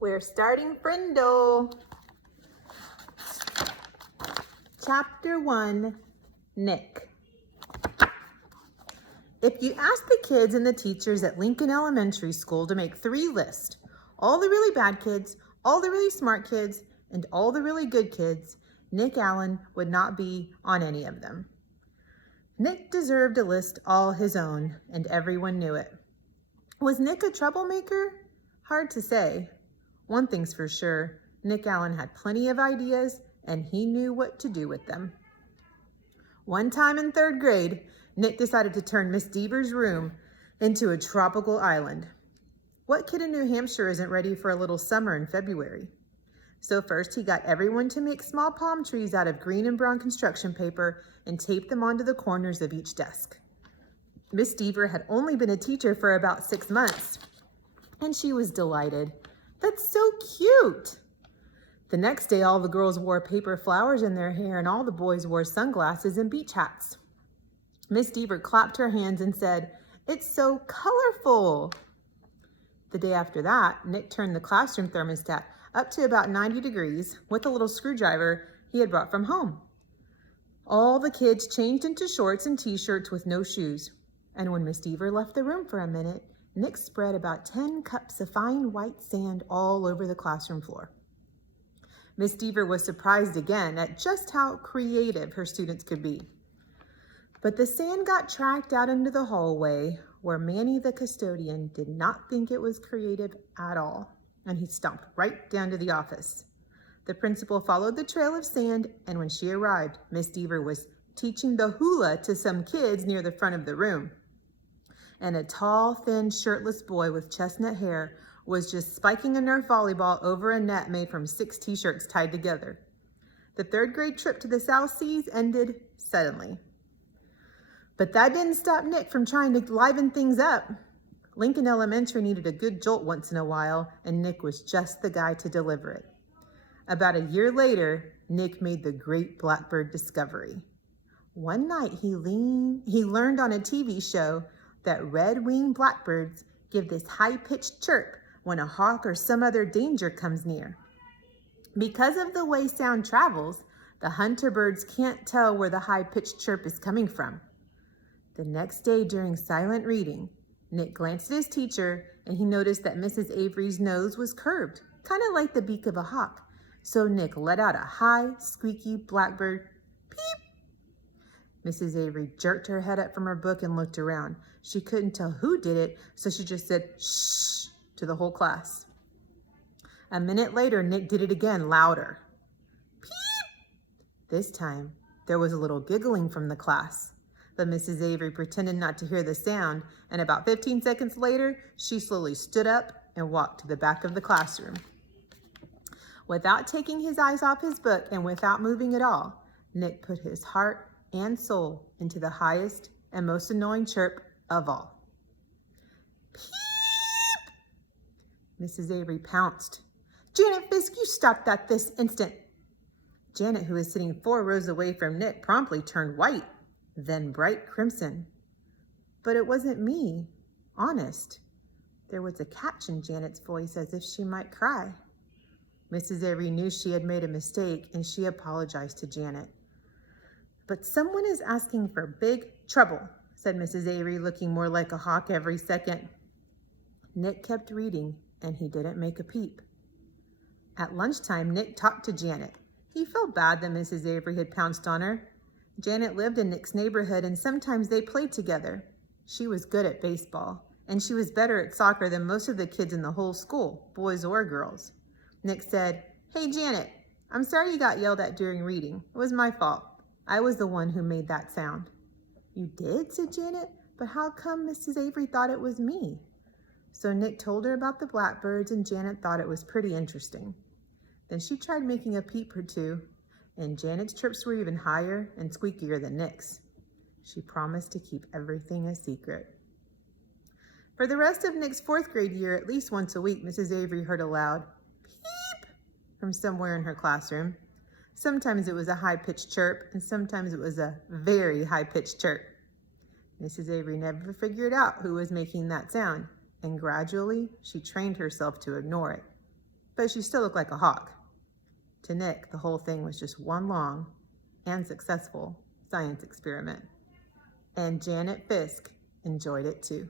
We're starting Frindle. Chapter 1, Nick. If you ask the kids and the teachers at Lincoln Elementary School to make 3 lists, all the really bad kids, all the really smart kids, and all the really good kids, Nick Allen would not be on any of them. Nick deserved a list all his own, and everyone knew it. Was Nick a troublemaker? Hard to say. One thing's for sure, Nick Allen had plenty of ideas, and he knew what to do with them. One time in 3rd grade, Nick decided to turn Miss Deaver's room into a tropical island. What kid in New Hampshire isn't ready for a little summer in February? So first he got everyone to make small palm trees out of green and brown construction paper and taped them onto the corners of each desk. Miss Deaver had only been a teacher for about 6 months, and she was delighted. That's so cute! The next day, all the girls wore paper flowers in their hair and all the boys wore sunglasses and beach hats. Miss Deaver clapped her hands and said, "It's so colorful." The day after that, Nick turned the classroom thermostat up to about 90 degrees with a little screwdriver he had brought from home. All the kids changed into shorts and t-shirts with no shoes. And when Miss Deaver left the room for a minute, Nick spread about 10 cups of fine white sand all over the classroom floor. Miss Deaver was surprised again at just how creative her students could be. But the sand got tracked out into the hallway where Manny the custodian did not think it was creative at all, and he stomped right down to the office. The principal followed the trail of sand, and when she arrived, Miss Deaver was teaching the hula to some kids near the front of the room. And a tall, thin, shirtless boy with chestnut hair was just spiking a Nerf volleyball over a net made from 6 t-shirts tied together. The 3rd grade trip to the South Seas ended suddenly. But that didn't stop Nick from trying to liven things up. Lincoln Elementary needed a good jolt once in a while, and Nick was just the guy to deliver it. About a year later, Nick made the great blackbird discovery. One night he learned on a TV show that red-winged blackbirds give this high-pitched chirp when a hawk or some other danger comes near. Because of the way sound travels, the hunter birds can't tell where the high-pitched chirp is coming from. The next day during silent reading, Nick glanced at his teacher and he noticed that Mrs. Avery's nose was curved, kind of like the beak of a hawk. So Nick let out a high, squeaky blackbird peep. Mrs. Avery jerked her head up from her book and looked around. She couldn't tell who did it, so she just said, "Shh," to the whole class. A minute later, Nick did it again, louder. Peep! This time, there was a little giggling from the class, but Mrs. Avery pretended not to hear the sound, and about 15 seconds later, she slowly stood up and walked to the back of the classroom. Without taking his eyes off his book and without moving at all, Nick put his heart and soul into the highest and most annoying chirp of all. Peep! Mrs. Avery pounced. "Janet Fisk, you stop that this instant." Janet, who was sitting 4 rows away from Nick, promptly turned white, then bright crimson. But it wasn't me, honest. There was a catch in Janet's voice as if she might cry. Mrs. Avery knew she had made a mistake and she apologized to Janet. "But someone is asking for big trouble," said Mrs. Avery, looking more like a hawk every second. Nick kept reading and he didn't make a peep. At lunchtime, Nick talked to Janet. He felt bad that Mrs. Avery had pounced on her. Janet lived in Nick's neighborhood and sometimes they played together. She was good at baseball and she was better at soccer than most of the kids in the whole school, boys or girls. Nick said, "Hey Janet, I'm sorry you got yelled at during reading. It was my fault. I was the one who made that sound." "You did?" said Janet. "But how come Mrs. Avery thought it was me?" So Nick told her about the blackbirds and Janet thought it was pretty interesting. Then she tried making a peep or two, and Janet's chirps were even higher and squeakier than Nick's. She promised to keep everything a secret. For the rest of Nick's 4th grade year, at least once a week, Mrs. Avery heard a loud peep from somewhere in her classroom. Sometimes it was a high-pitched chirp, and sometimes it was a very high-pitched chirp. Mrs. Avery never figured out who was making that sound, and gradually she trained herself to ignore it. but she still looked like a hawk. To Nick, the whole thing was just one long and successful science experiment. And Janet Fisk enjoyed it too.